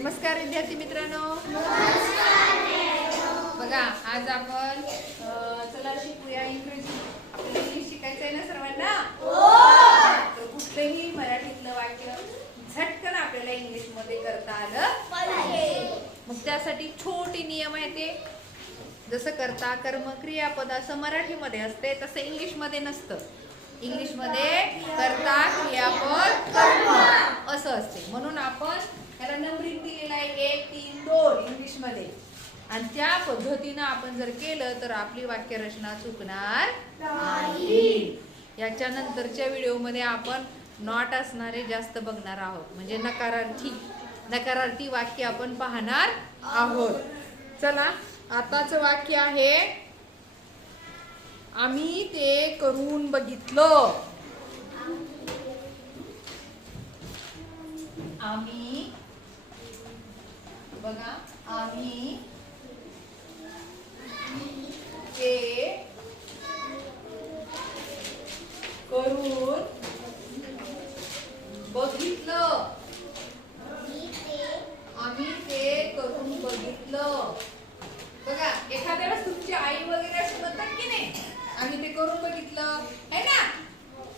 नमस्कार विद्यार्थी मित्रांनो. बघा आज आपण चला शिकूया इंग्रजी. आपल्याला इंग्लिश शिकायचं आहे ना सर्वांना? तर कुठलंही मराठीतलं वाक्य झटकन आपल्याला इंग्लिशमध्ये करता आलं. मग त्यासाठी छोटी नियम आहे ते. जसं करता कर्म क्रियापद असं मराठीमध्ये असते तसं इंग्लिशमध्ये नसतं. इंग्लिशमध्ये करता क्रियापद कर्म असं असते. म्हणून आपण नंबरिंग दिलेला आहे एक तीन दोन इंग्लिशमध्ये आणि त्या पद्धतीनं आपण जर केलं तर आपली वाक्यरचना चुकणार नाही. याच्या नंतरच्या व्हिडिओमध्ये आपण नॉट असणारे जास्त बघणार आहोत. म्हणजे नकारार्थी नकारार्थी वाक्य आपण पाहणार आहोत. चला आताच वाक्य आहे आम्ही ते करून बघितलं. आम्ही बघा आम्ही ते करून बघितलं. आम्ही ते करून बघितलं. बघा एखाद्या वेळेस तुमची आई वगैरे असं म्हणतात की नाही आम्ही ते करून बघितलं. है ना?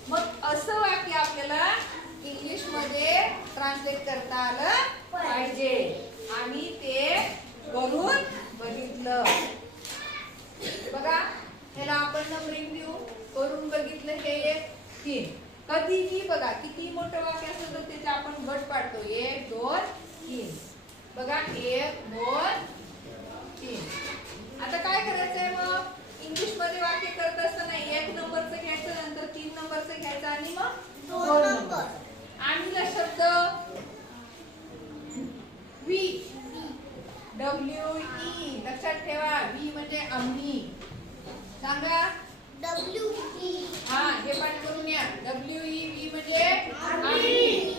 मग असं वाक्य आपल्याला इंग्लिशमध्ये ट्रान्सलेट करता आलं पाहिजे. आम्ही ते करून बघितलं. बघा ह्याला आपण नंबरिंग देऊ करून बघितलं हे एक तीन. कधीही बघा किती मोठं वाक्य असेल तर त्याचे आपण गट पाडतो. एक दोन तीन. बघा एक दोन तीन आता काय करायचंय मग इंग्लिशमध्ये वाक्य करत असताना एक नंबरचं घ्यायचं नंतर तीन नंबरचं घ्यायचं आणि मग दोन नंबर आम्हीला शब्द वी डब्ल्यू ई लक्षात ठेवा. वी म्हणजे आम्ही. सांगा. हा हे पाठ करून या. डब्ल्यू ई व्ही म्हणजे आम्ही.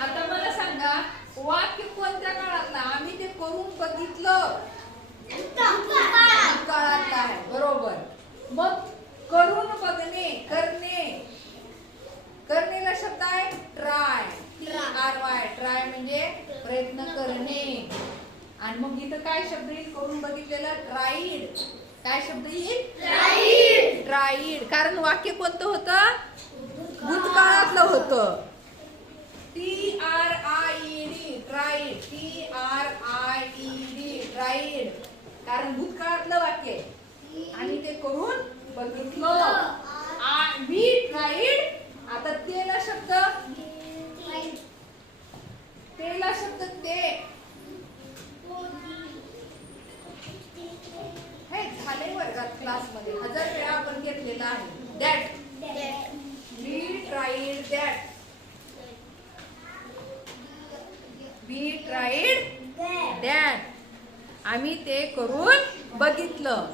आता मला सांगा वाक्य कोणत्या काळातला? आम्ही ते करून बघितलं. काळातला आहे. बरोबर. मग करून बघणे करणे. करणेला शब्द आहे ट्राय. आर वाय ट्राय म्हणजे प्रयत्न करणे. आणि मग इथं काय शब्द येईल करून बघितलेला? ट्राईड काय शब्द येईल? ट्राईड कारण वाक्य कोणतं होतं? भूतकाळातलं होतं. T R I E D tried T R I E D tried कारण भूतकाळातलं वाक्य क्लासमध्ये हजार वेळा आपण घेतलेला आहे. That we tried that we tried that आम्ही ते करून बघितलं.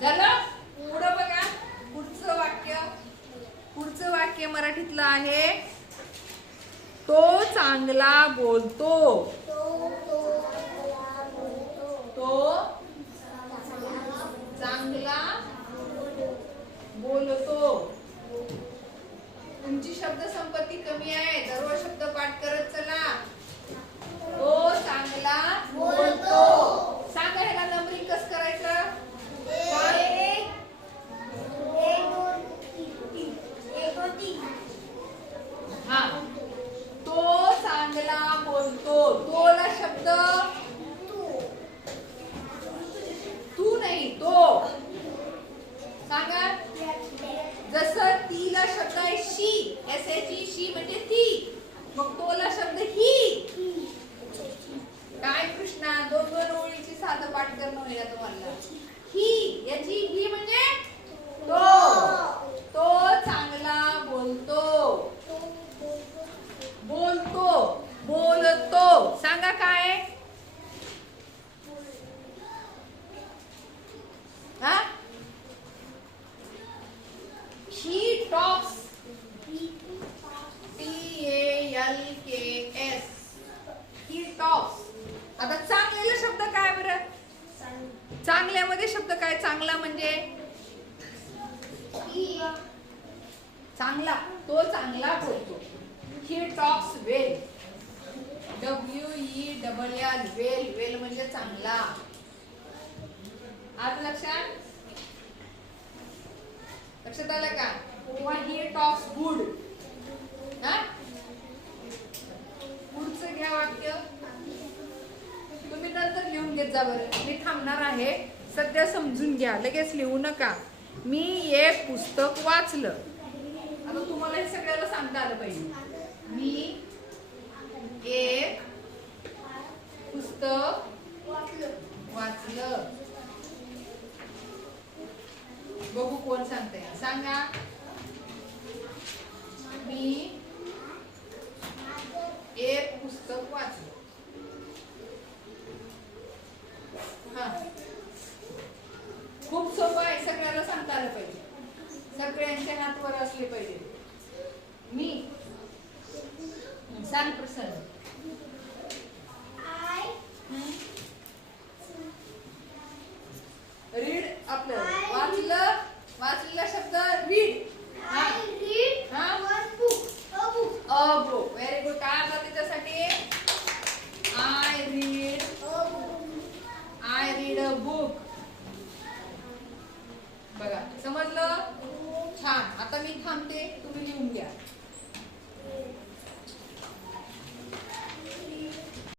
झालं? पुढं बघा. पुढचं वाक्य. पुढचं वाक्य मराठीतलं आहे. तो चांगला बोलतो. तो चांगला. बोलतो. तुमची शब्द संपत्ती कमी आहे. दररोज शब्द पाठ करत चला तो चांगला बोलतो सांगा ह्याला नंबरिंग कसं करायचं हा तो चांगला बोलतो तोला शब्द तू नाही तो सांगा जसं तीला शब्द आहे she S H E she म्हणजे ती मग तोला शब्द ही काय कृष्णा दोन दोन ओळीची साधं पाठ करणं होईल आता तुम्हाला ही याची ही म्हणजे तो तो चांगला बोलतो बोलतो बोलतो सांगा काय हा he talks T L K S he talks आता चांगलेला शब्द काय बरं? चांगल्यामध्ये शब्द काय? चांगला म्हणजे? चांगला. तो चांगला बोलतो. He talks well W E double R well well म्हणजे चांगला. आज लक्षात? लक्षात आलं का? किंवा ही टॉक्स गुड हा? पुढचं घ्या वाक्य. घेत जा बरं. मी थांबणार आहे. सध्या समजून घ्या. लगेच लिहू नका. मी हे पुस्तक वाचलं. आता तुम्हाला हे सगळ्याला सांगता आलं पाहिजे. मी एक पुस्तक वाचलं बघू कोण सांगते सांगा मी एक पुस्तक वाचलं हा खूप सोपं आहे सगळ्याला सांगता आलं पाहिजे सगळ्यांचे हात वर असले पाहिजे. मी सांग प्रसन्न रीड आपलं. वाचलं. वाचलेला शब्द read a book very good काय आता त्याच्यासाठी? I read I read a book